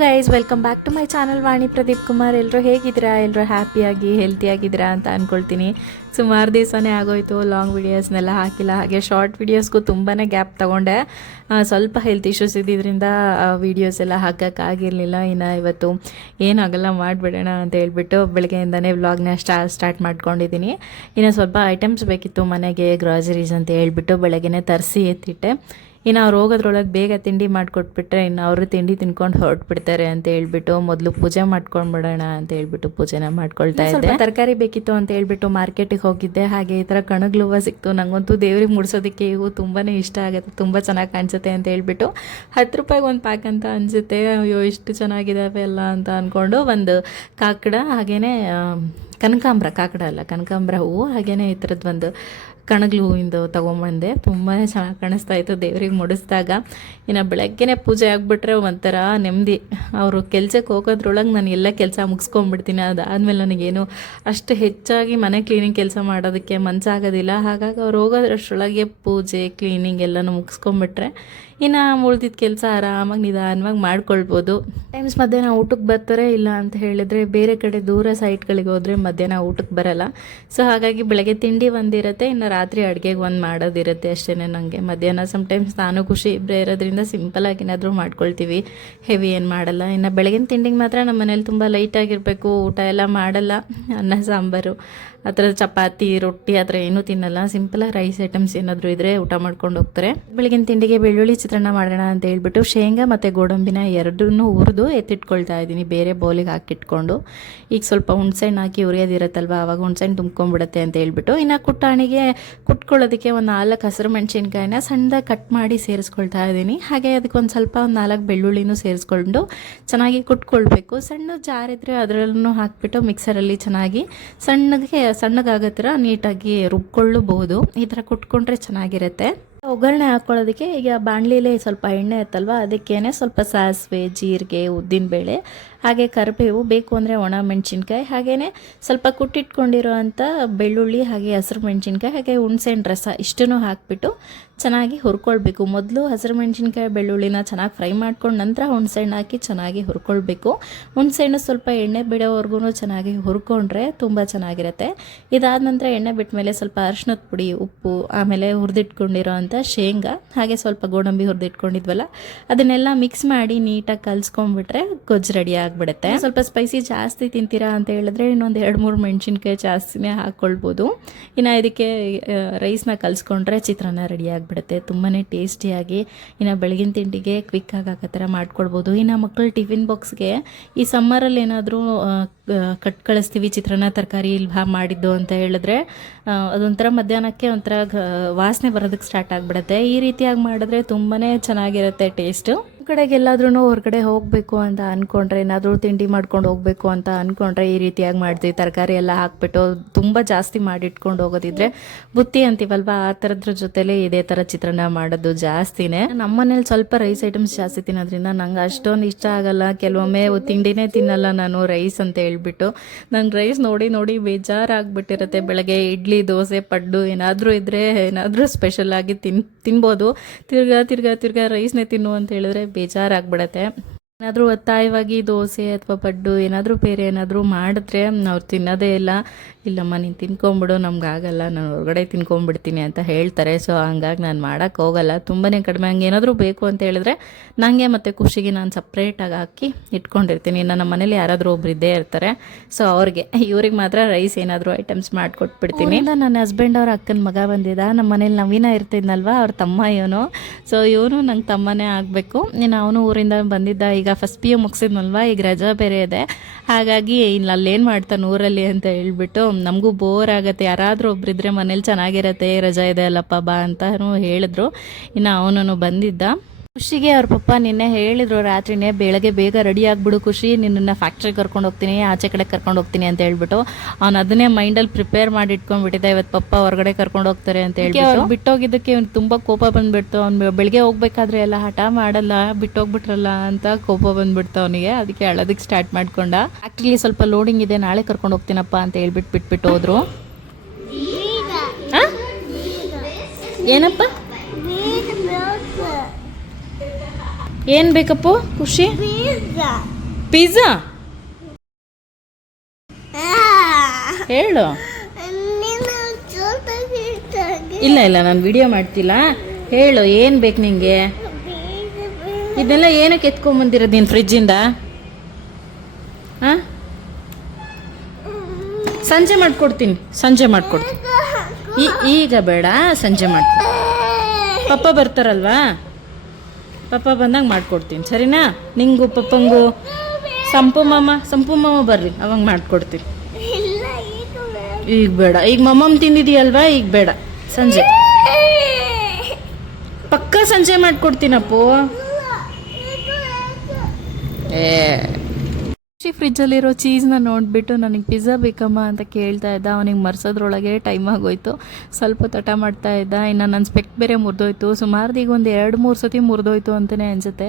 Guys, welcome back to my channel Vani Pradeep Kumar. ಎಲ್ಲರೂ ಹೇಗಿದ್ದೀರಾ? ಎಲ್ಲರೂ ಹ್ಯಾಪಿಯಾಗಿ ಹೆಲ್ತಿಯಾಗಿದ್ದೀರಾ ಅಂತ ಅಂದ್ಕೊಳ್ತೀನಿ. ಸುಮಾರು ದಿವಸನೇ ಆಗೋಯ್ತು ಲಾಂಗ್ ವೀಡಿಯೋಸ್ನೆಲ್ಲ ಹಾಕಿಲ್ಲ. ಹಾಗೆ ಶಾರ್ಟ್ ವೀಡಿಯೋಸ್ಗೂ ತುಂಬಾ ಗ್ಯಾಪ್ ತೊಗೊಂಡೆ. ಸ್ವಲ್ಪ ಹೆಲ್ತ್ ಇಶ್ಯೂಸ್ ಇದ್ದಿದ್ದರಿಂದ ವೀಡಿಯೋಸ್ ಎಲ್ಲ ಹಾಕೋಕ್ಕಾಗಿರಲಿಲ್ಲ. ಇನ್ನು ಇವತ್ತು ಏನಾಗಲ್ಲ ಮಾಡಿಬಿಡೋಣ ಅಂತ ಹೇಳ್ಬಿಟ್ಟು ಬೆಳಗ್ಗೆಯಿಂದನೇ ವ್ಲಾಗ್ನ ಸ್ಟಾರ್ಟ್ ಮಾಡ್ಕೊಂಡಿದ್ದೀನಿ. ಇನ್ನು ಸ್ವಲ್ಪ ಐಟಮ್ಸ್ ಬೇಕಿತ್ತು ಮನೆಗೆ, ಗ್ರಾಸರೀಸ್ ಅಂತ ಹೇಳ್ಬಿಟ್ಟು ಬೆಳಗ್ಗೆನೇ ತರಿಸಿ ಎತ್ತಿಟ್ಟೆ. ಇನ್ನು ಅವ್ರು ಹೋಗೋದ್ರೊಳಗೆ ಬೇಗ ತಿಂಡಿ ಮಾಡಿಕೊಟ್ಬಿಟ್ರೆ ಇನ್ನು ಅವರು ತಿಂಡಿ ತಿನ್ಕೊಂಡು ಹೊರಟ್ಬಿಡ್ತಾರೆ ಅಂತ ಹೇಳ್ಬಿಟ್ಟು ಮೊದಲು ಪೂಜೆ ಮಾಡ್ಕೊಂಡ್ಬಿಡೋಣ ಅಂತ ಹೇಳ್ಬಿಟ್ಟು ಪೂಜೆನ ಮಾಡ್ಕೊಳ್ತಾ ಇದ್ದೆ. ತರಕಾರಿ ಬೇಕಿತ್ತು ಅಂತ ಹೇಳ್ಬಿಟ್ಟು ಮಾರ್ಕೆಟಿಗೆ ಹೋಗಿದ್ದೆ. ಹಾಗೆ ಈ ಥರ ಕಣಗ್ಲು ಹೂವು ಸಿಕ್ತು. ನನಗಂತೂ ದೇವ್ರಿಗೆ ಮುಡ್ಸೋದಕ್ಕೆ ಇವು ತುಂಬಾ ಇಷ್ಟ ಆಗುತ್ತೆ, ತುಂಬ ಚೆನ್ನಾಗಿ ಕಾಣಿಸುತ್ತೆ ಅಂತ ಹೇಳ್ಬಿಟ್ಟು 10 ರೂಪಾಯಿಗೆ ಒಂದು ಪ್ಯಾಕ್ ಅಂತ ಅನಿಸುತ್ತೆ. ಅಯ್ಯೋ ಇಷ್ಟು ಚೆನ್ನಾಗಿದ್ದಾವೆ ಎಲ್ಲ ಅಂತ ಅಂದ್ಕೊಂಡು ಒಂದು ಕಾಕಡ, ಹಾಗೆಯೇ ಕನಕಾಂಬ್ರ ಹೂವು, ಹಾಗೆಯೇ ಈ ಥರದ್ದು ಒಂದು ಕಣಗ್ಲು ಹೂವಿಂದು ತೊಗೊಂಬಂದೆ. ತುಂಬಾ ಚೆನ್ನಾಗಿ ಕಾಣಿಸ್ತಾ ಇತ್ತು ದೇವ್ರಿಗೆ ಮುಡಿಸ್ದಾಗ. ಇನ್ನು ಬೆಳಗ್ಗೆನೇ ಪೂಜೆ ಆಗಿಬಿಟ್ರೆ ಒಂಥರ ನೆಮ್ಮದಿ. ಅವರು ಕೆಲ್ಸಕ್ಕೆ ಹೋಗೋದ್ರೊಳಗೆ ನಾನು ಎಲ್ಲ ಕೆಲಸ ಮುಗಿಸ್ಕೊಂಡ್ಬಿಡ್ತೀನಿ. ಅದಾದಮೇಲೆ ನನಗೇನು ಅಷ್ಟು ಹೆಚ್ಚಾಗಿ ಮನೆ ಕ್ಲೀನಿಂಗ್ ಕೆಲಸ ಮಾಡೋದಕ್ಕೆ ಮನಸ್ಸಾಗೋದಿಲ್ಲ. ಹಾಗಾಗಿ ಅವ್ರು ಹೋಗೋದ್ರಷ್ಟರೊಳಗೆ ಪೂಜೆ ಕ್ಲೀನಿಂಗ್ ಎಲ್ಲನೂ ಮುಗಿಸ್ಕೊಂಡ್ಬಿಟ್ರೆ ಇನ್ನು ಉಳ್ದಿದ್ದ ಕೆಲಸ ಆರಾಮಾಗಿ ನಿಧಾನವಾಗಿ ಮಾಡ್ಕೊಳ್ಬೋದು. ಟೈಮ್ಸ್ ಮಧ್ಯಾಹ್ನ ಊಟಕ್ಕೆ ಬರ್ತಾರೆ, ಇಲ್ಲ ಅಂತ ಹೇಳಿದರೆ ಬೇರೆ ಕಡೆ ದೂರ ಸೈಟ್ಗಳಿಗೆ ಹೋದರೆ ಮಧ್ಯಾಹ್ನ ಊಟಕ್ಕೆ ಬರಲ್ಲ. ಸೊ ಹಾಗಾಗಿ ಬೆಳಗ್ಗೆ ತಿಂಡಿ ಒಂದಿರುತ್ತೆ, ಇನ್ನು ರಾತ್ರಿ ಅಡುಗೆಗೆ ಒಂದು ಮಾಡೋದಿರುತ್ತೆ ಅಷ್ಟೇ. ನನಗೆ ಮಧ್ಯಾಹ್ನ ಸಮ್ಟೈಮ್ಸ್ ನಾನು ಖುಷಿ ಇಬ್ಬರೇ ಇರೋದ್ರಿಂದ ಸಿಂಪಲಾಗಿ ಏನಾದರೂ ಮಾಡ್ಕೊಳ್ತೀವಿ, ಹೆವಿ ಏನು ಮಾಡಲ್ಲ. ಇನ್ನು ಬೆಳಗಿನ ತಿಂಡಿಗೆ ಮಾತ್ರ ನಮ್ಮ ಮನೇಲಿ ತುಂಬ ಲೈಟಾಗಿರಬೇಕು, ಊಟ ಎಲ್ಲ ಮಾಡಲ್ಲ. ಅನ್ನ ಸಾಂಬಾರು ಆ ಥರ, ಚಪಾತಿ ರೊಟ್ಟಿ ಆ ಥರ ಏನೂ ತಿನ್ನಲ್ಲ. ಸಿಂಪಲಾಗಿ ರೈಸ್ ಐಟಮ್ಸ್ ಏನಾದರೂ ಇದ್ದರೆ ಊಟ ಮಾಡ್ಕೊಂಡು ಹೋಗ್ತಾರೆ. ಬೆಳಗಿನ ತಿಂಡಿಗೆ ಬೆಳ್ಳುಳ್ಳಿ ಚಿತ್ರಾನ್ನ ಮಾಡೋಣ ಅಂತ ಹೇಳ್ಬಿಟ್ಟು ಶೇಂಗಾ ಮತ್ತು ಗೋಡಂಬಿನ ಎರಡನ್ನೂ ಹುರಿದು ಎತ್ತಿಟ್ಕೊಳ್ತಾ ಇದ್ದೀನಿ ಬೇರೆ ಬೌಲಿಗೆ ಹಾಕಿಟ್ಕೊಂಡು. ಈಗ ಸ್ವಲ್ಪ ಹುಣ್ಸೆಹಣ್ಣು ಹಾಕಿ ಹುರಿಯೋದಿರುತ್ತಲ್ವ, ಆವಾಗ ಹುಣ್ಸೆಹಣ್ಣು ತುಂಬ್ಕೊಂಡ್ಬಿಡುತ್ತೆ ಅಂತ ಹೇಳ್ಬಿಟ್ಟು ಇನ್ನು ಕುಟ್ಟಾಣಿಗೆ ಕುಟ್ಕೊಳ್ಳೋದಕ್ಕೆ ಒಂದು 4 ಹಸಿರು ಮೆಣಸಿನ್ಕಾಯಿನ ಸಣ್ಣದಾಗಿ ಕಟ್ ಮಾಡಿ ಸೇರಿಸ್ಕೊಳ್ತಾ ಇದ್ದೀನಿ. ಹಾಗೆ ಅದಕ್ಕೆ ಒಂದು ಸ್ವಲ್ಪ 4 ಬೆಳ್ಳುಳ್ಳಿನೂ ಸೇರಿಸ್ಕೊಂಡು ಚೆನ್ನಾಗಿ ಕುಟ್ಕೊಳ್ಬೇಕು. ಸಣ್ಣ ಜಾರಿದ್ರೆ ಅದರಲ್ಲೂ ಹಾಕಿಬಿಟ್ಟು ಮಿಕ್ಸರಲ್ಲಿ ಚೆನ್ನಾಗಿ ಸಣ್ಣಗಾಗೋ ಥರ ನೀಟಾಗಿ ರುಬ್ಕೊಳ್ಳಬಹುದು. ಈ ಥರ ಕುಟ್ಕೊಂಡ್ರೆ ಚೆನ್ನಾಗಿರುತ್ತೆ. ಒಗ್ಗರಣೆ ಹಾಕ್ಕೊಳ್ಳೋದಕ್ಕೆ ಈಗ ಬಾಣಲಿಲೇ ಸ್ವಲ್ಪ ಎಣ್ಣೆ ಇತ್ತಲ್ವ, ಅದಕ್ಕೇನೆ ಸ್ವಲ್ಪ ಸಾಸಿವೆ, ಜೀರಿಗೆ, ಉದ್ದಿನಬೇಳೆ, ಹಾಗೆ ಕರಿಬೇವು, ಬೇಕು ಅಂದರೆ ಒಣ ಮೆಣಸಿನ್ಕಾಯಿ, ಹಾಗೆಯೇ ಸ್ವಲ್ಪ ಕುಟ್ಟಿಟ್ಕೊಂಡಿರೋ ಅಂಥ ಬೆಳ್ಳುಳ್ಳಿ, ಹಾಗೆ ಹಸಿರು ಮೆಣಸಿನ್ಕಾಯಿ, ಹಾಗೆ ಹುಣಸೆಹಣ್ಣು ರಸ ಇಷ್ಟನ್ನು ಹಾಕಿಬಿಟ್ಟು ಚೆನ್ನಾಗಿ ಹುರ್ಕೊಳ್ಬೇಕು. ಮೊದಲು ಹಸಿರು ಮೆಣಸಿನ್ಕಾಯಿ ಬೆಳ್ಳುಳ್ಳಿನ ಚೆನ್ನಾಗಿ ಫ್ರೈ ಮಾಡ್ಕೊಂಡು ನಂತರ ಹುಣಸೆಹಣ್ಣು ಹಾಕಿ ಚೆನ್ನಾಗಿ ಹುರ್ಕೊಳ್ಬೇಕು. ಹುಣಸೆಹಣ್ಣು ಸ್ವಲ್ಪ ಎಣ್ಣೆ ಬಿಡೋವರೆಗೂ ಚೆನ್ನಾಗಿ ಹುರ್ಕೊಂಡ್ರೆ ತುಂಬ ಚೆನ್ನಾಗಿರುತ್ತೆ. ಇದಾದ ನಂತರ ಎಣ್ಣೆ ಬಿಟ್ಟ ಮೇಲೆ ಸ್ವಲ್ಪ ಅರಿಶಿನದ ಪುಡಿ, ಉಪ್ಪು, ಆಮೇಲೆ ಹುರಿದಿಟ್ಕೊಂಡಿರೋ ಅಂಥ ಶೇಂಗಾ, ಹಾಗೆ ಸ್ವಲ್ಪ ಗೋಡಂಬಿ ಹುರಿದಿಟ್ಕೊಂಡಿದ್ವಲ್ಲ ಅದನ್ನೆಲ್ಲ ಮಿಕ್ಸ್ ಮಾಡಿ ನೀಟಾಗಿ ಕಲಿಸ್ಕೊಂಡ್ಬಿಟ್ರೆ ಗೊಜ್ಜು ರೆಡಿ ಆಗಿಬಿಡುತ್ತೆ. ಸ್ವಲ್ಪ ಸ್ಪೈಸಿ ಜಾಸ್ತಿ ತಿಂತೀರಾ ಅಂತ ಹೇಳಿದ್ರೆ ಇನ್ನೊಂದು 2-3 ಮೆಣಸಿನ್ಕಾಯಿ ಜಾಸ್ತಿನೇ ಹಾಕ್ಕೊಳ್ಬೋದು. ಇನ್ನು ಇದಕ್ಕೆ ರೈಸ್ನ ಕಲಿಸ್ಕೊಂಡ್ರೆ ಚಿತ್ರಾನ್ನ ರೆಡಿ ಆಗಿಬಿಡುತ್ತೆ, ತುಂಬಾ ಟೇಸ್ಟಿಯಾಗಿ. ಇನ್ನು ಬೆಳಗಿನ ತಿಂಡಿಗೆ ಕ್ವಿಕ್ಕಾಗಿ ಆಗೋ ಥರ ಮಾಡ್ಕೊಳ್ಬೋದು. ಇನ್ನು ಮಕ್ಕಳು ಟಿಫಿನ್ ಬಾಕ್ಸ್ಗೆ ಈ ಸಮ್ಮರಲ್ಲಿ ಏನಾದರೂ ಕಟ್ ಕಳಿಸ್ತೀವಿ ಚಿತ್ರಾನ್ನ ತರಕಾರಿ ಇಲ್ವಾ ಮಾಡಿದ್ದು ಅಂತ ಹೇಳಿದ್ರೆ ಅದೊಂಥರ ಮಧ್ಯಾಹ್ನಕ್ಕೆ ಒಂಥರ ವಾಸನೆ ಬರೋದಕ್ಕೆ ಸ್ಟಾರ್ಟ್ ಆಗಿಬಿಡುತ್ತೆ. ಈ ರೀತಿಯಾಗಿ ಮಾಡಿದ್ರೆ ತುಂಬಾ ಚೆನ್ನಾಗಿರುತ್ತೆ ಟೇಸ್ಟು. ಕಡೆಗೆಲ್ಲಾದ್ರೂ ಹೊರಗಡೆ ಹೋಗಬೇಕು ಅಂತ ಅಂದ್ಕೊಂಡ್ರೆ, ಏನಾದರೂ ತಿಂಡಿ ಮಾಡ್ಕೊಂಡು ಹೋಗಬೇಕು ಅಂತ ಅಂದ್ಕೊಂಡ್ರೆ ಈ ರೀತಿಯಾಗಿ ಮಾಡ್ತೀವಿ. ತರಕಾರಿ ಎಲ್ಲ ಹಾಕ್ಬಿಟ್ಟು ತುಂಬ ಜಾಸ್ತಿ ಮಾಡಿಟ್ಕೊಂಡು ಹೋಗೋದಿದ್ರೆ ಬುತ್ತಿ ಅಂತೀವಲ್ವ, ಆ ಥರದ್ರ ಜೊತೆಲೇ ಇದೇ ಥರ ಚಿತ್ರಾನ್ನ ಮಾಡೋದು ಜಾಸ್ತಿನೇ. ನಮ್ಮ ಮನೇಲಿ ಸ್ವಲ್ಪ ರೈಸ್ ಐಟಮ್ಸ್ ಜಾಸ್ತಿ ತಿನ್ನೋದ್ರಿಂದ ನಂಗೆ ಅಷ್ಟೊಂದು ಇಷ್ಟ ಆಗಲ್ಲ. ಕೆಲವೊಮ್ಮೆ ತಿಂಡಿನೇ ತಿನ್ನಲ್ಲ ನಾನು ರೈಸ್ ಅಂತ ಹೇಳ್ಬಿಟ್ಟು. ನಂಗೆ ರೈಸ್ ನೋಡಿ ನೋಡಿ ಬೇಜಾರಾಗ್ಬಿಟ್ಟಿರುತ್ತೆ. ಬೆಳಗ್ಗೆ ಇಡ್ಲಿ, ದೋಸೆ, ಪಡ್ಡು ಏನಾದರೂ ಇದ್ದರೆ ಏನಾದರೂ ಸ್ಪೆಷಲಾಗಿ ತಿನ್ಬೋದು. ತಿರ್ಗಾ ರೈಸ್ನೇ ತಿನ್ನು ಅಂತ ಹೇಳಿದ್ರೆ ಬೇಜಾರಾಗ್ಬಿಡತ್ತೆ. ಏನಾದರೂ ಒತ್ತಾಯವಾಗಿ ದೋಸೆ ಅಥವಾ ಪಡ್ಡು ಏನಾದರೂ ಬೇರೆ ಏನಾದರೂ ಮಾಡಿದ್ರೆ ಅವ್ರು ತಿನ್ನೋದೇ ಇಲ್ಲಮ್ಮ ನೀನು ತಿನ್ಕೊಂಬಿಡು, ನಮ್ಗಾಗಲ್ಲ, ನಾನು ಹೊರಗಡೆ ತಿನ್ಕೊಂಬಿಡ್ತೀನಿ ಅಂತ ಹೇಳ್ತಾರೆ. ಸೊ ಹಂಗಾಗಿ ನಾನು ಮಾಡೋಕ್ಕೆ ಹೋಗಲ್ಲ, ತುಂಬಾ ಕಡಿಮೆ. ಹಂಗೆ ಏನಾದರೂ ಬೇಕು ಅಂತ ಹೇಳಿದ್ರೆ ನನಗೆ ಮತ್ತು ಖುಷಿಗೆ ನಾನು ಸಪ್ರೇಟಾಗಿ ಹಾಕಿ ಇಟ್ಕೊಂಡಿರ್ತೀನಿ. ನಮ್ಮ ಮನೇಲಿ ಯಾರಾದರೂ ಒಬ್ರು ಇದ್ದೇ ಇರ್ತಾರೆ. ಸೊ ಇವ್ರಿಗೆ ಮಾತ್ರ ರೈಸ್ ಏನಾದರೂ ಐಟಮ್ಸ್ ಮಾಡಿಕೊಟ್ಬಿಡ್ತೀನಿ. ನನ್ನ ಹಸ್ಬೆಂಡ್ ಅವ್ರ ಅಕ್ಕನ ಮಗ ಬಂದಿದ್ದ, ನಮ್ಮ ಮನೇಲಿ ನವೀನ ಇರ್ತಿದ್ನಲ್ವ, ಅವ್ರ ತಮ್ಮ ಇವನು. ಸೊ ಇವನು ನಂಗೆ ತಮ್ಮನೇ ಆಗಬೇಕು. ಇನ್ನು ಅವನು ಊರಿಂದ ಬಂದಿದ್ದ, ಈಗ ಫಸ್ಟ್ PU ಮುಗಿಸಿದ್ನಲ್ವ, ಈಗ ರಜಾ ಬೇರೆ ಇದೆ. ಹಾಗಾಗಿ ಇನ್ನು ಅಲ್ಲೇನು ಮಾಡ್ತಾನೆ ಊರಲ್ಲಿ ಅಂತ ಹೇಳ್ಬಿಟ್ಟು ನಮಗೂ ಬೋರ್ ಆಗುತ್ತೆ. ಯಾರಾದರೂ ಒಬ್ಬರಿದ್ರೆ ಮನೇಲಿ ಚೆನ್ನಾಗಿರತ್ತೆ, ರಜಾ ಇದೆ ಅಲ್ಲಪ್ಪ ಬಾ ಅಂತಲೂ ಹೇಳಿದ್ರು. ಇನ್ನು ಅವನು ಬಂದಿದ್ದ. ಖುಷಿಗೆ ಅವ್ರ ಪಪ್ಪ ನಿನ್ನೆ ಹೇಳಿದ್ರು ರಾತ್ರಿನೇ, ಬೆಳಗ್ಗೆ ಬೇಗ ರೆಡಿ ಆಗಿಬಿಡು ಖುಷಿ, ನಿನ್ನನ್ನು ಫ್ಯಾಕ್ಟ್ರಿಗೆ ಕರ್ಕೊಂಡು ಹೋಗ್ತೀನಿ, ಆಚೆ ಕಡೆ ಕರ್ಕೊಂಡು ಹೋಗ್ತೀನಿ ಅಂತ ಹೇಳ್ಬಿಟ್ಟು ಅವ್ನು ಅದನ್ನೇ ಮೈಂಡಲ್ಲಿ ಪ್ರಿಪೇರ್ ಮಾಡಿ ಇಟ್ಕೊಂಡ್ಬಿಟ್ಟಿದ್ದ. ಇವತ್ತು ಪಪ್ಪ ಹೊರಗಡೆ ಕರ್ಕೊಂಡು ಹೋಗ್ತಾರೆ ಅಂತ ಹೇಳ್ಬಿಟ್ಟು ಬಿಟ್ಟೋಗಿದ್ದಕ್ಕೆ ಅವ್ನು ತುಂಬ ಕೋಪ ಬಂದುಬಿಡ್ತು. ಅವ್ನು ಬೆಳಗ್ಗೆ ಹೋಗ್ಬೇಕಾದ್ರೆ ಎಲ್ಲ ಹಠ ಮಾಡಲ್ಲ, ಬಿಟ್ಟೋಗ್ಬಿಟ್ರಲ್ಲ ಅಂತ ಕೋಪ ಬಂದುಬಿಡ್ತು ಅವನಿಗೆ. ಅದಕ್ಕೆ ಅಳೋದಕ್ಕೆ ಸ್ಟಾರ್ಟ್ ಮಾಡ್ಕೊಂಡ. ಆ್ಯಕ್ಚುಲಿ ಸ್ವಲ್ಪ ಲೋಡಿಂಗ್ ಇದೆ, ನಾಳೆ ಕರ್ಕೊಂಡು ಹೋಗ್ತೀನಪ್ಪ ಅಂತ ಹೇಳ್ಬಿಟ್ಟು ಬಿಟ್ಬಿಟ್ಟು ಹೋದ್ರು. ಏನಪ್ಪ ಏನು ಬೇಕಪ್ಪ ಖುಷಿ? ಪಿಜ್ಜಾ ಹೇಳು. ಇಲ್ಲ ಇಲ್ಲ, ನಾನು ವಿಡಿಯೋ ಮಾಡ್ತಿಲ್ಲ. ಹೇಳು, ಏನು ಬೇಕು ನಿಂಗೆ? ಇದೆಲ್ಲ ಏನಕ್ಕೆ ಎತ್ಕೊಂಬಂದಿರೋದು ನೀನು ಫ್ರಿಜ್ಜಿಂದ? ಹಾಂ, ಸಂಜೆ ಮಾಡಿಕೊಡ್ತೀನಿ, ಸಂಜೆ ಮಾಡಿಕೊಡ್ತೀನಿ. ಈಗ ಬೇಡ, ಸಂಜೆ ಮಾಡ್ತೀನಿ. ಪಪ್ಪ ಬರ್ತಾರಲ್ವಾ, ಪಪ್ಪ ಬಂದಾಗ ಮಾಡಿಕೊಡ್ತೀನಿ, ಸರಿನಾ? ನಿಂಗು ಪಪ್ಪಂಗೂ ಸಂಪು ಮಾಮ ಬರ್ರಿ, ಅವಾಗ ಮಾಡಿಕೊಡ್ತೀನಿ. ಈಗ ಬೇಡ, ಈಗ ಮಮ್ಮಮ್ಮ ತಿಂದಿದೀಯಲ್ವಾ, ಈಗ ಬೇಡ, ಸಂಜೆ ಪಕ್ಕ ಸಂಜೆ ಮಾಡಿಕೊಡ್ತೀನಪ್ಪು. ಫ್ರಿಜ್ಜಲ್ಲಿರೋ ಚೀಸ್ನ ನೋಡಿಬಿಟ್ಟು ನನಗೆ ಪಿಜ್ಜಾ ಬೇಕಮ್ಮ ಅಂತ ಕೇಳ್ತಾ ಇದ್ದ. ಅವನಿಗೆ ಮರ್ಸೋದ್ರೊಳಗೆ ಟೈಮ್ ಆಗೋಯ್ತು. ಸ್ವಲ್ಪ ತಟ ಮಾಡ್ತಾ ಇದ್ದ. ಇನ್ನು ನನ್ನ ಸ್ಪೆಕ್ಟ್ ಬೇರೆ ಮುರಿದೋಯ್ತು. ಸುಮಾರು ಈಗ ಒಂದು 2-3 ಸತಿ ಮುರಿದೋಯ್ತು ಅಂತಲೇ ಅನಿಸುತ್ತೆ.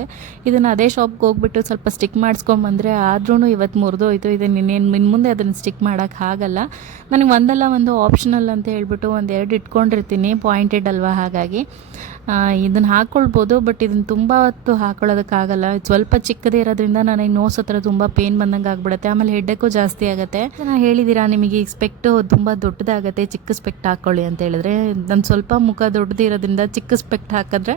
ಇದನ್ನು ಅದೇ ಶಾಪ್ಗೆ ಹೋಗ್ಬಿಟ್ಟು ಸ್ವಲ್ಪ ಸ್ಟಿಕ್ ಮಾಡಿಸ್ಕೊಂಬಂದರೆ, ಆದ್ರೂ ಇವತ್ತು ಮುರಿದೋಯ್ತು. ಇದನ್ನು ಇನ್ನು ಮುಂದೆ ಅದನ್ನು ಸ್ಟಿಕ್ ಮಾಡೋಕ್ಕೆ ಆಗಲ್ಲ. ನನಗೆ ಒಂದಲ್ಲ ಒಂದು ಆಪ್ಷನಲ್ ಅಂತ ಹೇಳ್ಬಿಟ್ಟು 1-2 ಇಟ್ಕೊಂಡಿರ್ತೀನಿ, ಪಾಯಿಂಟೆಡ್ ಅಲ್ವಾ, ಹಾಗಾಗಿ ಇದನ್ನು ಹಾಕ್ಕೊಳ್ಬೋದು. ಬಟ್ ಇದನ್ನು ತುಂಬ ಹೊತ್ತು ಹಾಕೊಳ್ಳೋದಕ್ಕಾಗಲ್ಲ. ಸ್ವಲ್ಪ ಚಿಕ್ಕದೇ ಇರೋದ್ರಿಂದ ನನಗೆ ನೋಸ್ ಹತ್ರ ತುಂಬ ಪೇನ್ ಬಂದಂಗೆ ಆಗ್ಬಿಡುತ್ತೆ. ಆಮೇಲೆ ಹೆಡ್ಡೇಕು ಜಾಸ್ತಿ ಆಗುತ್ತೆ. ನಾನು ಹೇಳಿದ್ದೀರಾ ನಿಮಗೆ ಈ ಸ್ಪೆಕ್ಟು ತುಂಬ ದೊಡ್ಡದಾಗುತ್ತೆ, ಚಿಕ್ಕ ಸ್ಪೆಕ್ಟ್ ಹಾಕ್ಕೊಳ್ಳಿ ಅಂತ ಹೇಳಿದ್ರೆ, ನಾನು ಸ್ವಲ್ಪ ಮುಖ ದೊಡ್ಡದಿರೋದ್ರಿಂದ ಚಿಕ್ಕ ಸ್ಪೆಕ್ಟ್ ಹಾಕಿದ್ರೆ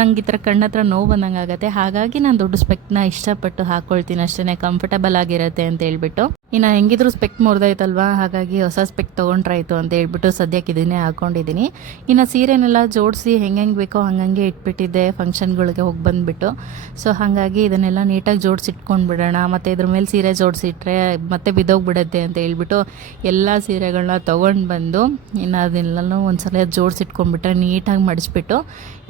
ನಂಗೆ ಈ ಥರ ಕಣ್ಣತ್ರ ನೋವು ಬಂದಂಗೆ ಆಗುತ್ತೆ. ಹಾಗಾಗಿ ನಾನು ದೊಡ್ಡ ಸ್ಪೆಕ್ಟ್ನ ಇಷ್ಟಪಟ್ಟು ಹಾಕ್ಕೊಳ್ತೀನಿ ಅಷ್ಟೇ, ಕಂಫರ್ಟಬಲ್ ಆಗಿರುತ್ತೆ ಅಂತ ಹೇಳ್ಬಿಟ್ಟು. ಇನ್ನು ಹೆಂಗಿದ್ರು ಸ್ಪೆಕ್ಟ್ ಮುರಿದೈತಲ್ವಾ, ಹಾಗಾಗಿ ಹೊಸ ಸ್ಪೆಕ್ಟ್ ತೊಗೊಂಡ್ರಾಯ್ತು ಅಂತ ಹೇಳ್ಬಿಟ್ಟು ಸದ್ಯಕ್ಕೆ ಇದನ್ನೇ ಹಾಕ್ಕೊಂಡಿದ್ದೀನಿ. ಇನ್ನು ಸೀರೆನೆಲ್ಲ ಜೋಡಿಸಿ ಹೆಂಗೆ ಬೇಕೋ ಹಂಗಂಗೆ ಇಟ್ಬಿಟ್ಟಿದ್ದೆ ಫಂಕ್ಷನ್ಗಳಿಗೆ ಹೋಗಿ ಬಂದುಬಿಟ್ಟು. ಸೊ ಹಾಗಾಗಿ ಇದನ್ನೆಲ್ಲ ನೀಟಾಗಿ ಜೋಡಿಸಿಟ್ಕೊಂಡು ಬಿಡೋಣ, ಮತ್ತು ಇದ್ರ ಮೇಲೆ ಸೀರೆ ಜೋಡಿಸಿಟ್ರೆ ಮತ್ತೆ ಬಿದ್ದೋಗ್ಬಿಡುತ್ತೆ ಅಂತ ಹೇಳ್ಬಿಟ್ಟು ಎಲ್ಲ ಸೀರೆಗಳನ್ನ ತೊಗೊಂಡು ಬಂದು ಇನ್ನು ಅದನ್ನೆಲ್ಲನೂ ಒಂದ್ಸಲ ಜೋಡಿಸಿಟ್ಕೊಂಡ್ಬಿಟ್ರೆ ನೀಟಾಗಿ ಮಡಿಸ್ಬಿಟ್ಟು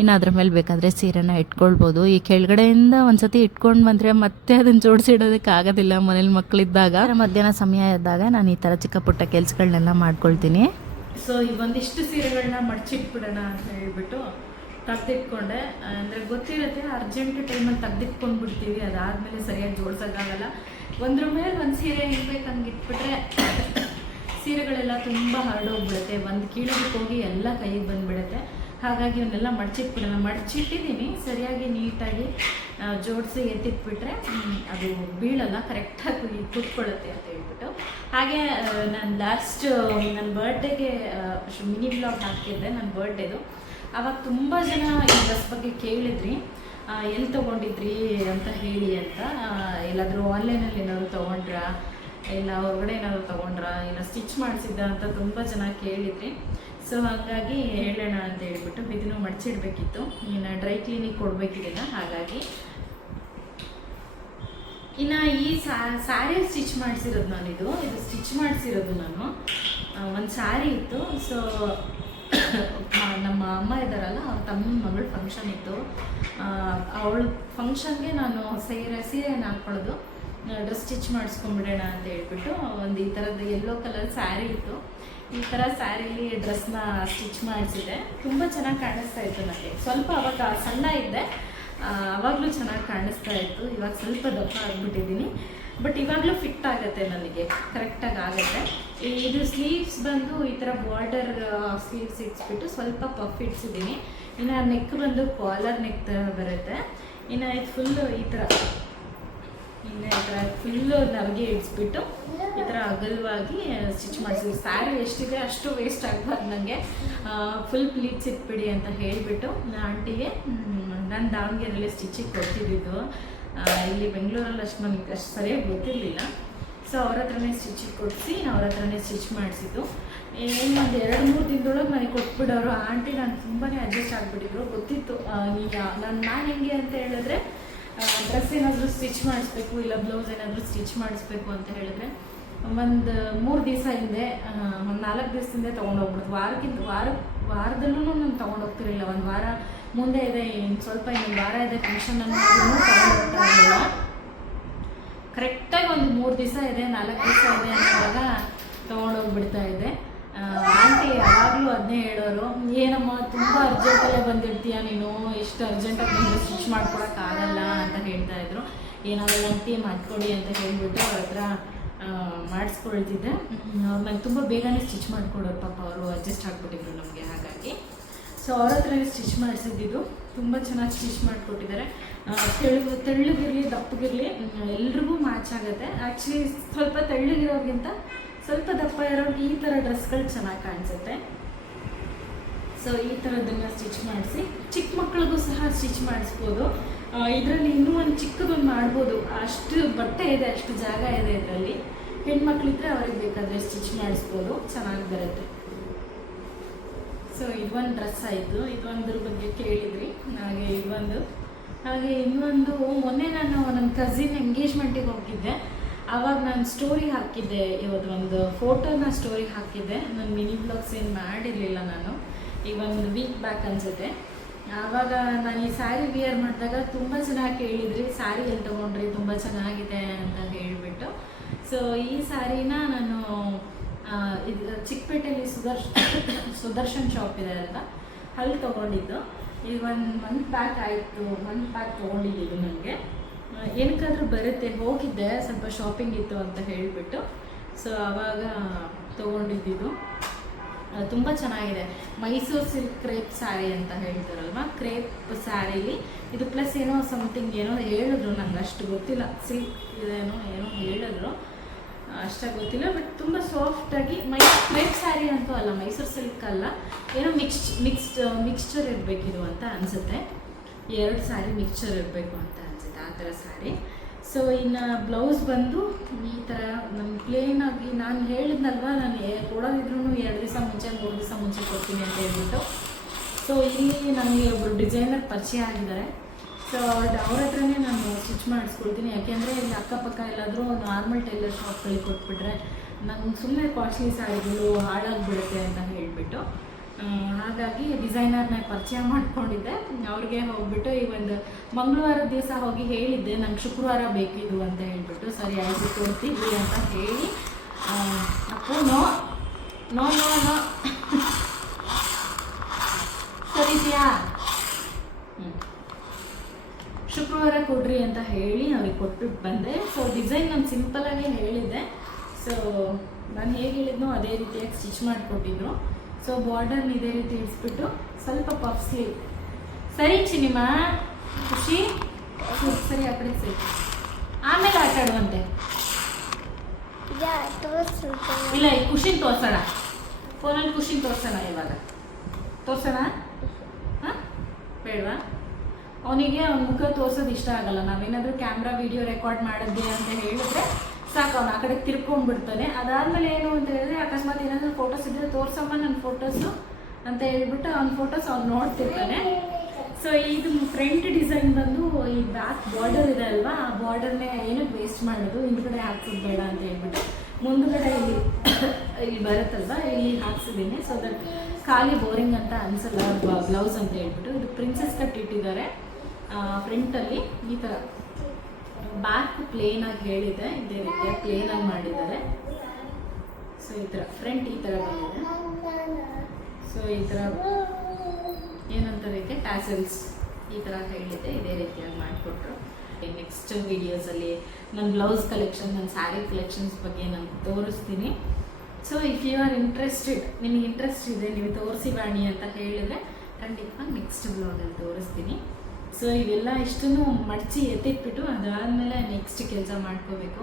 ಇನ್ನು ಅದ್ರ ಮೇಲೆ ಬೇಕಾದರೆ ಸೀರೆನ ಇಟ್ಕೊಳ್ಬೋದು. ಈ ಕೆಳಗಡೆಯಿಂದ ಒಂದ್ಸತಿ ಇಟ್ಕೊಂಡು ಬಂದರೆ ಮತ್ತೆ ಅದನ್ನು ಜೋಡಿಸಿಡೋದಕ್ಕೆ ಆಗೋದಿಲ್ಲ ಮನೇಲಿ ಮಕ್ಕಳಿದ್ದಾಗ. ಮಧ್ಯಾಹ್ನ ಸಮಯ ಇದ್ದಾಗ ನಾನು ಈ ಥರ ಚಿಕ್ಕ ಪುಟ್ಟ ಕೆಲಸಗಳನ್ನೆಲ್ಲ ಮಾಡ್ಕೊಳ್ತೀನಿ. ಸೊ ಈ ಒಂದಿಷ್ಟು ಸೀರೆಗಳನ್ನ ಮಡಚಿಟ್ಬಿಡೋಣ ಅಂತ ಹೇಳ್ಬಿಟ್ಟು ತೆಗ್ದಿಟ್ಕೊಂಡೆ. ಅಂದರೆ ಗೊತ್ತಿರುತ್ತೆ, ಅರ್ಜೆಂಟ್ ಟೈಮಲ್ಲಿ ತೆಗ್ದಿಟ್ಕೊಂಡು ಬಿಡ್ತೀವಿ, ಅದಾದಮೇಲೆ ಸರಿಯಾಗಿ ಜೋಡ್ಸೋಕ್ಕಾಗಲ್ಲ. ಒಂದ್ರ ಮೇಲೆ ಒಂದು ಸೀರೆ ಹೆಂಗೆ ಬೇಕು ಹಂಗೆ ಇಟ್ಬಿಟ್ರೆ ಸೀರೆಗಳೆಲ್ಲ ತುಂಬ ಹರಡೋಗ್ಬಿಡುತ್ತೆ. ಒಂದು ಕೀಳೋದಕ್ಕೆ ಹೋಗಿ ಎಲ್ಲ ಕೈಗೆ ಬಂದುಬಿಡುತ್ತೆ. ಹಾಗಾಗಿ ಇವನ್ನೆಲ್ಲ ಮಡಚಿಟ್ಟಿದ್ದೀನಿ, ಸರಿಯಾಗಿ ನೀಟಾಗಿ ಜೋಡಿಸಿ ಎತ್ತಿಟ್ಬಿಟ್ರೆ ಅದು ಬೀಳಲ್ಲ, ಕರೆಕ್ಟಾಗಿ ಕೂತ್ಕೊಳ್ಳುತ್ತೆ ಅಂತ ಹೇಳ್ಬಿಟ್ಟು. ಹಾಗೆ ನಾನು ಲಾಸ್ಟ್ ನನ್ನ ಬರ್ಡೇಗೆ ಮಿನಿ ಬ್ಲಾಗ್ ಹಾಕಿದ್ದೆ, ನನ್ನ ಬರ್ಡೇದು. ಆವಾಗ ತುಂಬ ಜನ ಈ ಡ್ರೆಸ್ ಬಗ್ಗೆ ಕೇಳಿದ್ರಿ, ಎಲ್ಲಿ ತೊಗೊಂಡಿದ್ರಿ ಅಂತ ಹೇಳಿ ಅಂತ. ಎಲ್ಲಾದರೂ ಆನ್ಲೈನಲ್ಲಿ ಏನಾದರೂ ತೊಗೊಂಡ್ರಾ, ಇಲ್ಲ ಹೊರಗಡೆ ಏನಾದರೂ ತೊಗೊಂಡ್ರಾ, ಇಲ್ಲ ಸ್ಟಿಚ್ ಮಾಡಿಸಿದ್ದ ಅಂತ ತುಂಬ ಜನ ಕೇಳಿದ್ರಿ. ಸೊ ಹಾಗಾಗಿ ಹೇಳೋಣ ಅಂತ ಹೇಳ್ಬಿಟ್ಟು ಇದನ್ನು ಮಡಚಿಡ್ಬೇಕಿತ್ತು. ಇನ್ನು ಡ್ರೈ ಕ್ಲೀನಿಗೆ ಕೊಡಬೇಕಿದೆಲ್ಲ, ಹಾಗಾಗಿ ಇನ್ನು ಈ ಸ್ಯಾರಿ ಸ್ಟಿಚ್ ಮಾಡಿಸಿರೋದು ನಾನಿದು ಸ್ಟಿಚ್ ಮಾಡಿಸಿರೋದು ನಾನು. ಒಂದು ಸ್ಯಾರಿ ಇತ್ತು. ಸೊ ನಮ್ಮ ಅಮ್ಮ ಇದ್ದಾರಲ್ಲ, ಅವ್ರ ತಮ್ಮನ ಮಗಳ ಫಂಕ್ಷನ್ ಇತ್ತು. ಅವಳ ಫಂಕ್ಷನ್ಗೆ ನಾನು ಸೀರೆಯನ್ನು ಹಾಕ್ಕೊಳ್ಳೋದು, ಡ್ರೆಸ್ ಸ್ಟಿಚ್ ಮಾಡಿಸ್ಕೊಂಡ್ಬಿಡೋಣ ಅಂತ ಹೇಳ್ಬಿಟ್ಟು ಒಂದು ಈ ಥರದ್ದು ಯೆಲ್ಲೋ ಕಲರ್ ಸ್ಯಾರಿ ಇತ್ತು. ಈ ಥರ ಸ್ಯಾರಿಲಿ ಡ್ರೆಸ್ನ ಸ್ಟಿಚ್ ಮಾಡಿಸಿದೆ. ತುಂಬ ಚೆನ್ನಾಗಿ ಕಾಣಿಸ್ತಾ ಇತ್ತು ನನಗೆ. ಸ್ವಲ್ಪ ಅವಾಗ ಸಣ್ಣ ಇದ್ದೆ, ಆವಾಗಲೂ ಚೆನ್ನಾಗಿ ಕಾಣಿಸ್ತಾ ಇತ್ತು. ಇವಾಗ ಸ್ವಲ್ಪ ದಪ್ಪ ಆಗಿಬಿಟ್ಟಿದ್ದೀನಿ, ಬಟ್ ಇವಾಗಲೂ ಫಿಟ್ ಆಗುತ್ತೆ, ನನಗೆ ಕರೆಕ್ಟಾಗಿ ಆಗುತ್ತೆ. ಇದು ಸ್ಲೀವ್ಸ್ ಬಂದು ಈ ಥರ ಬಾರ್ಡರ್ ಸ್ಲೀವ್ಸ್ ಇಟ್ಸ್ಬಿಟ್ಟು ಸ್ವಲ್ಪ ಪಫ್ ಇಡ್ಸಿದ್ದೀನಿ. ಇನ್ನು ನೆಕ್ ಬಂದು ಕಾಲರ್ ನೆಕ್ ಥರ ಬರುತ್ತೆ. ಇನ್ನು ಇದು ಫುಲ್ಲು ಈ ಥರ ಫುಲ್ಲು ನಮಗೆ ಇಡಿಸ್ಬಿಟ್ಟು ಈ ಥರ ಅಗಲವಾಗಿ ಸ್ಟಿಚ್ ಮಾಡಿಸಿದ್ವಿ. ಸ್ಯಾರಿ ಎಷ್ಟಿದೆ ಅಷ್ಟು ವೇಸ್ಟ್ ಆಗಬಾರ್ದು ನನಗೆ, ಫುಲ್ ಪ್ಲೀಟ್ಸ್ ಇಟ್ಬಿಡಿ ಅಂತ ಹೇಳಿಬಿಟ್ಟು ಆಂಟಿಗೆ ನಾನು ದಾವಣಗೆರೆಯಲ್ಲಿ ಸ್ಟಿಚಿಗೆ ಕೊಡ್ತಿದ್ದಿದ್ದು. ಇಲ್ಲಿ ಬೆಂಗಳೂರಲ್ಲಿ ನನಗೆ ಅಷ್ಟು ಸರಿಯಾಗಿ ಗೊತ್ತಿರಲಿಲ್ಲ. ಸೊ ಅವ್ರ ಹತ್ರನೇ ಸ್ಟಿಚಿಗೆ ಕೊಡಿಸಿ ಅವ್ರ ಹತ್ರನೇ ಸ್ಟಿಚ್ ಮಾಡಿಸಿದ್ದು. ಏನು ಒಂದು 2-3 ದಿನದೊಳಗೆ ನನಗೆ ಕೊಟ್ಬಿಡೋರು ಆಂಟಿ. ನಾನು ತುಂಬಾ ಅಡ್ಜಸ್ಟ್ ಆಗಿಬಿಟ್ಟಿದ್ರು, ಗೊತ್ತಿತ್ತು. ಈಗ ನಾನು ಹೆಂಗೆ ಅಂತ ಹೇಳಿದ್ರೆ, ಡ್ರೆಸ್ ಏನಾದರೂ ಸ್ಟಿಚ್ ಮಾಡಿಸ್ಬೇಕು, ಇಲ್ಲ ಬ್ಲೌಸ್ ಏನಾದರೂ ಸ್ಟಿಚ್ ಮಾಡಿಸ್ಬೇಕು ಅಂತ ಹೇಳಿದ್ರೆ ಒಂದು 3 ದಿವಸ ಹಿಂದೆ, ಒಂದು 4 ದಿವಸದಿಂದ ತೊಗೊಂಡೋಗ್ಬಿಡೋದು. ವಾರದಲ್ಲೂ ನಾನು ತೊಗೊಂಡೋಗ್ತಿರಲಿಲ್ಲ. ಒಂದು ವಾರ ಮುಂದೆ ಇದೆ, ಇನ್ನೊಂದು ವಾರ ಇದೆ ಫಂಕ್ಷನ್ ಅನ್ನೋದನ್ನು ತೊಗೊಂಡೋಗ್ತಾ ಇರಲಿಲ್ಲ. ಕರೆಕ್ಟಾಗಿ ಒಂದು 3 ದಿವಸ ಇದೆ, 4 ದಿವಸ ಇದೆ ಅನ್ನೋವಾಗ ತೊಗೊಂಡೋಗ್ಬಿಡ್ತಾ ಇದ್ದೆ. ಆಂಟಿ ಯಾವಾಗಲೂ ಅದನ್ನೇ ಹೇಳೋರು, ಏನಮ್ಮ ತುಂಬ ಅರ್ಜೆಂಟಲ್ಲೇ ಬಂದಿರ್ತೀಯ ನೀನು, ಎಷ್ಟು ಅರ್ಜೆಂಟಾಗಿ ಬಂದು ಸ್ಟಿಚ್ ಮಾಡ್ಕೊಳಕ್ಕಾಗಲ್ಲ ಅಂತ ಹೇಳ್ತಾಯಿದ್ರು. ಏನಾದರೂ ಆಂಟಿ ಮಾಡಿಕೊಡಿ ಅಂತ ಹೇಳ್ಬಿಟ್ಟು ಅವ್ರ ಹತ್ರ ಮಾಡಿಸ್ಕೊಳ್ತಿದ್ದೆ. ಅವ್ರು ನಂಗೆ ತುಂಬ ಬೇಗನೆ ಸ್ಟಿಚ್ ಮಾಡಿಕೊಡೋರು, ಪಾಪ ಅವರು ಅಡ್ಜಸ್ಟ್ ಆಗಿಬಿಟ್ಟಿದ್ರು ನಮಗೆ. ಹಾಗಾಗಿ ಸೊ ಅವ್ರ ಹತ್ರನೇ ಸ್ಟಿಚ್ ಮಾಡಿಸಿದ್ದು. ತುಂಬ ಚೆನ್ನಾಗಿ ಸ್ಟಿಚ್ ಮಾಡಿಕೊಟ್ಟಿದ್ದಾರೆ. ತೆಳ್ಳಗಿರಲಿ ದಪ್ಪಗಿರಲಿ ಎಲ್ರಿಗೂ ಮ್ಯಾಚ್ ಆಗುತ್ತೆ. ಆ್ಯಕ್ಚುಲಿ ಸ್ವಲ್ಪ ತೆಳ್ಳಗಿರೋರಿಗಿಂತ ಸ್ವಲ್ಪ ದಪ್ಪ ಇರೋರಿಗೆ ಈ ಥರ ಡ್ರೆಸ್ಗಳು ಚೆನ್ನಾಗಿ ಕಾಣಿಸುತ್ತೆ. ಸೊ ಈ ಥರದನ್ನು ಸ್ಟಿಚ್ ಮಾಡಿಸಿ ಚಿಕ್ಕ ಮಕ್ಕಳಿಗೂ ಸಹ ಸ್ಟಿಚ್ ಮಾಡಿಸ್ಬೋದು. ಇದರಲ್ಲಿ ಇನ್ನೂ ಒಂದು ಚಿಕ್ಕದೊಂದು ಮಾಡ್ಬೋದು, ಅಷ್ಟು ಬಟ್ಟೆ ಇದೆ, ಅಷ್ಟು ಜಾಗ ಇದೆ ಇದರಲ್ಲಿ. ಹೆಣ್ಮಕ್ಳಿದ್ರೆ ಅವ್ರಿಗೆ ಬೇಕಾದರೆ ಸ್ಟಿಚ್ ಮಾಡಿಸ್ಬೋದು, ಚೆನ್ನಾಗಿ ಬರುತ್ತೆ. ಸೊ ಇದೊಂದು ಡ್ರೆಸ್ ಆಯಿತು, ಇದೊಂದ್ರ ಬಗ್ಗೆ ಕೇಳಿದ್ರಿ. ಹಾಗೆ ಇನ್ನೊಂದು ಮೊನ್ನೆ ನಾನು ನನ್ನ ಕಸಿನ್ ಎಂಗೇಜ್ಮೆಂಟಿಗೆ ಹೋಗಿದ್ದೆ. ಆವಾಗ ನಾನು ಸ್ಟೋರಿ ಹಾಕಿದ್ದೆ, ಇವತ್ತೊಂದು ಫೋಟೋನ ಸ್ಟೋರಿ ಹಾಕಿದ್ದೆ. ನಾನು ಮಿನಿ ಬ್ಲಾಗ್ಸ್ ಏನು ಮಾಡಿರಲಿಲ್ಲ ನಾನು, ಈಗ ಒಂದು ವೀಕ್ ಬ್ಯಾಕ್ ಅನಿಸುತ್ತೆ. ಆವಾಗ ನಾನು ಈ ಸ್ಯಾರಿ ವಿಯರ್ ಮಾಡಿದಾಗ ತುಂಬ ಚೆನ್ನಾಗಿ ಕೇಳಿದ್ರಿ, ಸ್ಯಾರಿ ಎಲ್ಲಿ ತೊಗೊಂಡ್ರಿ, ತುಂಬ ಚೆನ್ನಾಗಿದೆ ಅಂತ ಹೇಳಿಬಿಟ್ಟು. ಸೊ ಈ ಸ್ಯಾರಿನ ನಾನು ಇದು ಚಿಕ್ಕಪೇಟೆಯಲ್ಲಿ ಸುದರ್ಶನ್ ಶಾಪ್ ಇದೆ ಅಲ್ವಾ, ಅಲ್ಲಿ ತೊಗೊಂಡಿದ್ದು. ಈಗ ಒಂದು ಮಂತ್ ಬ್ಯಾಕ್ ಆಯಿತು, ಮಂತ್ ಬ್ಯಾಕ್ ತೊಗೊಂಡಿದ್ದು. ನನಗೆ ಏನಕ್ಕಾದ್ರೂ ಬರುತ್ತೆ, ಹೋಗಿದ್ದೆ ಸ್ವಲ್ಪ ಶಾಪಿಂಗ್ ಇತ್ತು ಅಂತ ಹೇಳಿಬಿಟ್ಟು. ಸೊ ಆವಾಗ ತೊಗೊಂಡಿದ್ದು ತುಂಬ ಚೆನ್ನಾಗಿದೆ. ಮೈಸೂರು ಸಿಲ್ಕ್ ಕ್ರೇಪ್ ಸ್ಯಾರಿ ಅಂತ ಹೇಳ್ತಾರಲ್ವ, ಕ್ರೇಪ್ ಸ್ಯಾರೀಲಿ ಇದು ಪ್ಲಸ್ ಏನೋ ಸಮಥಿಂಗ್ ಏನೋ ಹೇಳಿದ್ರು, ನಂಗೆ ಅಷ್ಟು ಗೊತ್ತಿಲ್ಲ. ಸಿಲ್ಕ್ ಇದೇನೋ ಏನೋ ಹೇಳಿದ್ರು, ಅಷ್ಟಾಗಿ ಗೊತ್ತಿಲ್ಲ. ಬಟ್ ತುಂಬ ಸಾಫ್ಟಾಗಿ ಕ್ರೇಪ್ ಸ್ಯಾರಿ ಅಂತೂ ಅಲ್ಲ, ಮೈಸೂರು ಸಿಲ್ಕ್ ಅಲ್ಲ, ಏನೋ ಮಿಕ್ಸ್ಚರ್ ಇರಬೇಕಿದು ಅಂತ ಅನಿಸುತ್ತೆ. 2 ಸ್ಯಾರಿ ಮಿಕ್ಸ್ಚರ್ ಇರಬೇಕು ಅಂತ ಅನಿಸುತ್ತೆ, ಆ ಥರ ಸ್ಯಾರಿ. ಸೊ ಇನ್ನು ಬ್ಲೌಸ್ ಬಂದು ಈ ಥರ ನಮ್ಮ ಪ್ಲೇನಾಗಿ ನಾನು ಹೇಳಿದ್ನಲ್ವ, ನಾನು ಕೊಡೋದಿದ್ರು 2 ದಿವಸ ಮುಂಚೆ 3 ದಿವಸ ಮುಂಚೆ ಕೊಡ್ತೀನಿ ಅಂತ ಹೇಳ್ಬಿಟ್ಟು. ಸೊ ಇಲ್ಲಿ ನನಗೆ ಒಬ್ಬರು ಡಿಸೈನರ್ ಪರಿಚಯ ಆಗಿದ್ದಾರೆ. ಸೊ ಅವ್ರ ಹತ್ರನೇ ನಾನು ಸ್ಟಿಚ್ ಮಾಡಿಸ್ಕೊಳ್ತೀನಿ. ಯಾಕೆಂದರೆ ಇಲ್ಲಿ ಅಕ್ಕಪಕ್ಕ ಎಲ್ಲಾದರೂ ನಾರ್ಮಲ್ ಟೈಲರ್ ಶಾಪ್ಗಳಿಗೆ ಕೊಟ್ಬಿಟ್ರೆ ನಂಗೆ ಸುಮ್ಮನೆ ಕಾಸ್ಟ್ಲಿ ಸ್ಯಾರಿಗಳು ಹಾಳಾಗಿಬಿಡುತ್ತೆ ಅಂತ ಹೇಳಿಬಿಟ್ಟು, ಹಾಗಾಗಿ ಡಿಸೈನರ್ನ ಪರಿಚಯ ಮಾಡ್ಕೊಂಡಿದ್ದೆ. ಅವ್ರಿಗೆ ಹೋಗ್ಬಿಟ್ಟು ಈ ಒಂದು ಮಂಗಳವಾರದ ದಿವಸ ಹೋಗಿ ಹೇಳಿದ್ದೆ, ನಂಗೆ ಶುಕ್ರವಾರ ಬೇಕಿದು ಅಂತ ಹೇಳ್ಬಿಟ್ಟು. ಸರಿ ಆಯಿತು ಕೊಡ್ತೀವಿ ಅಂತ ಹೇಳಿ, Appu no no no no ಸರಿದ್ಯಾ, ಶುಕ್ರವಾರ ಕೊಡ್ರಿ ಅಂತ ಹೇಳಿ ಅವ್ರಿಗೆ ಕೊಟ್ಬಿಟ್ಟು ಬಂದೆ. ಸೊ ಡಿಸೈನ್ ನಾನು ಸಿಂಪಲಾಗಿ ಹೇಳಿದ್ದೆ. ಸೊ ನಾನು ಹೇಗೆ ಹೇಳಿದ್ನೋ ಅದೇ ರೀತಿಯಾಗಿ ಸ್ಟಿಚ್ ಮಾಡಿಕೊಟ್ಟಿದ್ರು. ಸೊ ಬಾರ್ಡರ್ನ ಇದೇ ರೀತಿ ಇಡಿಸ್ಬಿಟ್ಟು ಸ್ವಲ್ಪ ಪಫ್ ಸ್ಲೀವ್. ಸರಿ ಚಿನಿಮಾ, ಖುಷಿ ಸರಿ ಆ ಕಡೆ ಸರಿ, ಆಮೇಲೆ ಆಟ ಆಡುವಂತೆ. ಇಲ್ಲ ಈ ಖುಷಿನ ತೋರ್ಸೋಣ, ಫೋನಲ್ಲಿ ಖುಷಿನ ತೋರ್ಸೋಣ. ಇವಾಗ ತೋರ್ಸೋಣ? ಹಾಂ ಬೇಡವಾ? ಅವನಿಗೆ ಅವ್ನ ಮುಖ ತೋರ್ಸೋದು ಇಷ್ಟ ಆಗಲ್ಲ. ನಾವೇನಾದರೂ ಕ್ಯಾಮ್ರಾ ವಿಡಿಯೋ ರೆಕಾರ್ಡ್ ಮಾಡಿದ್ವಿ ಅಂತ ಹೇಳಿದ್ರೆ ಸಾಕು, ಅವ್ನು ಆ ಕಡೆ ತಿರ್ಕೊಂಡ್ಬಿಡ್ತಾನೆ. ಅದಾದಮೇಲೆ ಏನು ಅಂತ ಹೇಳಿದ್ರೆ, ಅಕಸ್ಮಾತ್ ಏನಾದರೂ ಫೋಟೋಸ್ ಇದ್ದರೆ ತೋರ್ಸಮ್ಮ ನನ್ನ ಫೋಟೋಸು ಅಂತ ಹೇಳ್ಬಿಟ್ಟು ಅವ್ನ ಫೋಟೋಸ್ ಅವ್ನು ನೋಡ್ತಿರ್ತಾನೆ. ಸೊ ಇದು ಫ್ರಂಟ್ ಡಿಸೈನ್ ಬಂದು ಈ ಬ್ಯಾಕ್ ಬಾರ್ಡರ್ ಇದೆ ಅಲ್ವಾ, ಆ ಬಾರ್ಡರ್ನೇ ಏನಕ್ಕೆ ವೇಸ್ಟ್ ಮಾಡೋದು, ಹಿಂದ್ಗಡೆ ಹಾಕ್ಸೋದು ಬೇಡ ಅಂತ ಹೇಳ್ಬಿಟ್ಟು ಮುಂದುಗಡೆ ಇಲ್ಲಿ ಬರುತ್ತಲ್ವ, ಇಲ್ಲಿ ಹಾಕ್ಸಿದ್ದೀನಿ. ಸೊ ದಟ್ ಖಾಲಿ ಬೋರಿಂಗ್ ಅಂತ ಅನಿಸಲ್ಲ ಬ್ಲೌಸ್ ಅಂತ ಹೇಳ್ಬಿಟ್ಟು. ಇದು ಪ್ರಿನ್ಸೆಸ್ ಕಟ್ ಇಟ್ಟಿದ್ದಾರೆ ಫ್ರಂಟಲ್ಲಿ. ಈ ಥರ ಬ್ಯಾಕ್ ಪ್ಲೇನಾಗಿ ಹೇಳಿದೆ, ಇದೇ ರೀತಿಯ ಪ್ಲೇನಾಗಿ ಮಾಡಿದ್ದಾರೆ. ಸೊ ಈ ಥರ ಫ್ರಂಟ್ ಈ ಥರ ಬಂದಿದೆ. ಸೊ ಈ ಥರ ಏನಂತಾರೆ ಟ್ಯಾಸಲ್ಸ್ ಈ ಥರ ಹೇಳಿದೆ, ಇದೇ ರೀತಿಯಾಗಿ ಮಾಡಿಕೊಟ್ರು. ನೆಕ್ಸ್ಟ್ ವೀಡಿಯೋಸಲ್ಲಿ ನನ್ನ ಬ್ಲೌಸ್ ಕಲೆಕ್ಷನ್, ನನ್ನ ಸ್ಯಾರಿ ಕಲೆಕ್ಷನ್ಸ್ ಬಗ್ಗೆ ನಾನು ತೋರಿಸ್ತೀನಿ. So if you are interested, ನಿಮಗೆ ಇಂಟ್ರೆಸ್ಟ್ ಇದೆ, ನೀವು ತೋರಿಸಿ ಬಾಣಿ ಅಂತ ಹೇಳಿದರೆ ಖಂಡಿತವಾಗಿ ನೆಕ್ಸ್ಟ್ ಬ್ಲಾಗಲ್ಲಿ ತೋರಿಸ್ತೀನಿ. ಸೊ ಇವೆಲ್ಲ ಇಷ್ಟನ್ನು ಮಡಚಿ ಎತ್ತಿಟ್ಬಿಟ್ಟು ಅದಾದಮೇಲೆ ನೆಕ್ಸ್ಟ್ ಕೆಲಸ ಮಾಡ್ಕೋಬೇಕು.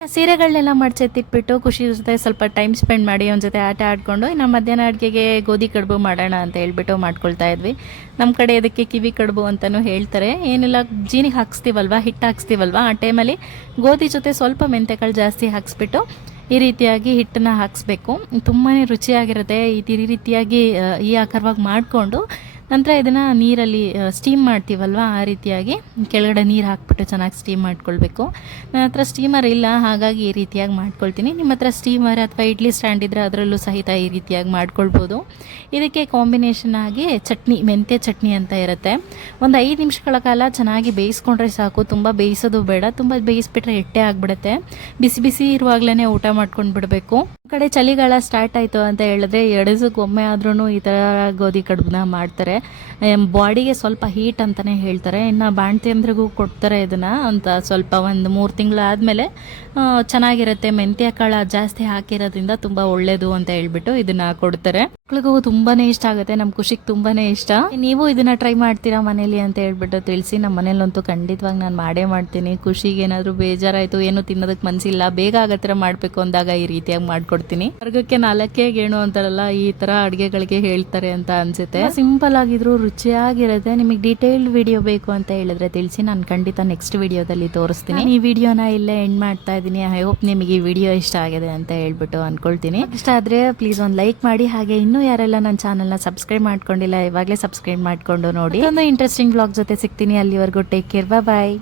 ಸೀರೆಗಳನ್ನೆಲ್ಲ ಮಡ್ಚೆತ್ತಿಟ್ಬಿಟ್ಟು ಖುಷಿ ಜೊತೆ ಸ್ವಲ್ಪ ಟೈಮ್ ಸ್ಪೆಂಡ್ ಮಾಡಿ ಅವನ ಜೊತೆ ಆಟ ಆಡಿಕೊಂಡು ಇನ್ನು ಮಧ್ಯಾಹ್ನ ಅಡುಗೆಗೆ ಗೋಧಿ ಕಡುಬು ಮಾಡೋಣ ಅಂತ ಹೇಳ್ಬಿಟ್ಟು ಮಾಡ್ಕೊಳ್ತಾ ಇದ್ವಿ. ನಮ್ಮ ಕಡೆ ಇದಕ್ಕೆ ಕಿವಿ ಕಡುಬು ಅಂತಲೂ ಹೇಳ್ತಾರೆ. ಏನೆಲ್ಲ ಜೀನಿಗೆ ಹಾಕ್ಸ್ತೀವಲ್ವ, ಹಿಟ್ಟು ಹಾಕ್ಸ್ತೀವಲ್ವ, ಆ ಟೈಮಲ್ಲಿ ಗೋಧಿ ಜೊತೆ ಸ್ವಲ್ಪ ಮೆಂತೆಕಾಳು ಜಾಸ್ತಿ ಹಾಕ್ಸ್ಬಿಟ್ಟು ಈ ರೀತಿಯಾಗಿ ಹಿಟ್ಟನ್ನು ಹಾಕಿಸ್ಬೇಕು. ತುಂಬಾ ರುಚಿಯಾಗಿರುತ್ತೆ. ಈ ರೀತಿಯಾಗಿ ಈ ಆಕಾರವಾಗಿ ಮಾಡಿಕೊಂಡು ನಂತರ ಇದನ್ನು ನೀರಲ್ಲಿ ಸ್ಟೀಮ್ ಮಾಡ್ತೀವಲ್ವ, ಆ ರೀತಿಯಾಗಿ ಕೆಳಗಡೆ ನೀರು ಹಾಕ್ಬಿಟ್ಟು ಚೆನ್ನಾಗಿ ಸ್ಟೀಮ್ ಮಾಡ್ಕೊಳ್ಬೇಕು. ನನ್ನ ಹತ್ರ ಸ್ಟೀಮರ್ ಇಲ್ಲ, ಹಾಗಾಗಿ ಈ ರೀತಿಯಾಗಿ ಮಾಡ್ಕೊಳ್ತೀನಿ. ನಿಮ್ಮ ಹತ್ರ ಸ್ಟೀಮರ್ ಅಥವಾ ಇಡ್ಲಿ ಸ್ಟ್ಯಾಂಡ್ ಇದ್ದರೆ ಅದರಲ್ಲೂ ಸಹಿತ ಈ ರೀತಿಯಾಗಿ ಮಾಡ್ಕೊಳ್ಬೋದು. ಇದಕ್ಕೆ ಕಾಂಬಿನೇಷನ್ ಆಗಿ ಚಟ್ನಿ, ಮೆಂತ್ಯ ಚಟ್ನಿ ಅಂತ ಇರುತ್ತೆ. ಒಂದು 5 ನಿಮಿಷಗಳ ಕಾಲ ಚೆನ್ನಾಗಿ ಬೇಯಿಸ್ಕೊಂಡ್ರೆ ಸಾಕು. ತುಂಬ ಬೇಯಿಸೋದು ಬೇಡ, ತುಂಬ ಬೇಯಿಸ್ಬಿಟ್ರೆ ಎಟ್ಟೆ ಆಗಿಬಿಡುತ್ತೆ. ಬಿಸಿ ಬಿಸಿ ಇರುವಾಗಲೇ ಊಟ ಮಾಡ್ಕೊಂಡು ಬಿಡಬೇಕು. ಕಡೆ ಚಳಿಗಾಲ ಸ್ಟಾರ್ಟ್ ಆಯಿತು ಅಂತ ಹೇಳಿದ್ರೆ 2 ದಿವಸಕ್ಕೊಮ್ಮೆ ಆದ್ರೂ ಈ ಥರ ಗೋಧಿ ಕಡುಬನ್ನ ಮಾಡ್ತಾರೆ. ಬಾಡಿಗೆ ಸ್ವಲ್ಪ ಹೀಟ್ ಅಂತಲೇ ಹೇಳ್ತಾರೆ. ಇನ್ನು ಬಾಣ್ತಿಯಂದ್ರಿಗೂ ಕೊಡ್ತಾರೆ ಇದನ್ನು ಅಂತ. ಸ್ವಲ್ಪ ಒಂದು 3 ತಿಂಗಳು ಆದಮೇಲೆ ಚೆನ್ನಾಗಿರುತ್ತೆ. ಮೆಂತ್ಯ ಕಾಳು ಜಾಸ್ತಿ ಹಾಕಿರೋದ್ರಿಂದ ತುಂಬ ಒಳ್ಳೆಯದು ಅಂತ ಹೇಳ್ಬಿಟ್ಟು ಇದನ್ನು ಕೊಡ್ತಾರೆ. ಮಕ್ಳಿಗೂ ತುಂಬಾ ಇಷ್ಟ ಆಗುತ್ತೆ, ನಮ್ಮ ಖುಷಿಗೆ ತುಂಬಾ ಇಷ್ಟ. ನೀವು ಇದನ್ನು ಟ್ರೈ ಮಾಡ್ತೀರಾ ಮನೇಲಿ ಅಂತ ಹೇಳ್ಬಿಟ್ಟು ತಿಳಿಸಿ. ನಮ್ಮ ಮನೇಲಂತೂ ಖಂಡಿತವಾಗಿ ನಾನು ಮಾಡೇ ಮಾಡ್ತೀನಿ. ಖುಷಿಗೆ ಏನಾದರೂ ಬೇಜಾರಾಯಿತು, ಏನು ತಿನ್ನೋದಕ್ಕೆ ಮನಸ್ಸಿಲ್ಲ, ಬೇಗ ಆಗೋ ಥರ ಮಾಡಬೇಕು ಅಂದಾಗ ಈ ರೀತಿಯಾಗಿ ಮಾಡ್ಕೊಡ್ತೀನಿ. ವರ್ಗಕ್ಕೆ 4 ಗೇಣು ಅಂತಾರಲ್ಲ, ಈ ಥರ ಅಡುಗೆಗಳಿಗೆ ಹೇಳ್ತಾರೆ ಅಂತ ಅನಿಸುತ್ತೆ. ಸಿಂಪಲ್ ಆಗಿದ್ರು ರುಚಿಯಾಗಿರುತ್ತೆ. ನಿಮಗೆ ಡೀಟೇಲ್ಡ್ ವಿಡಿಯೋ ಬೇಕು ಅಂತ ಹೇಳಿದ್ರೆ ತಿಳಿಸಿ, ನಾನು ಖಂಡಿತ ನೆಕ್ಸ್ಟ್ ವಿಡಿಯೋದಲ್ಲಿ ತೋರಿಸ್ತೀನಿ. ಈ ವಿಡಿಯೋನ ಇಲ್ಲೇ ಎಂಡ್ ಮಾಡ್ತಾ ಇದ್ದೀನಿ. ಐ ಹೋಪ್ ನಿಮಗೆ ಈ ವಿಡಿಯೋ ಇಷ್ಟ ಆಗಿದೆ ಅಂತ ಹೇಳ್ಬಿಟ್ಟು ಅನ್ಕೊಳ್ತೀನಿ. ಇಷ್ಟ ಆದರೆ ಪ್ಲೀಸ್ ಒಂದು ಲೈಕ್ ಮಾಡಿ. ಹಾಗೆ ಇನ್ನೂ ಯಾರೆಲ್ಲ ನನ್ನ ಚಾನಲ್ನ ಸಬ್ಸ್ಕ್ರೈಬ್ ಮಾಡ್ಕೊಂಡಿಲ್ಲ, ಇವಾಗಲೇ ಸಬ್ಸ್ಕ್ರೈಬ್ ಮಾಡಿಕೊಂಡು ನೋಡಿ. ಒಂದು ಇಂಟ್ರೆಸ್ಟಿಂಗ್ ಬ್ಲಾಗ್ ಜೊತೆ ಸಿಗ್ತೀನಿ. ಅಲ್ಲಿವರೆಗೂ ಟೇಕ್ ಕೇರ್, ಬಾಯ್.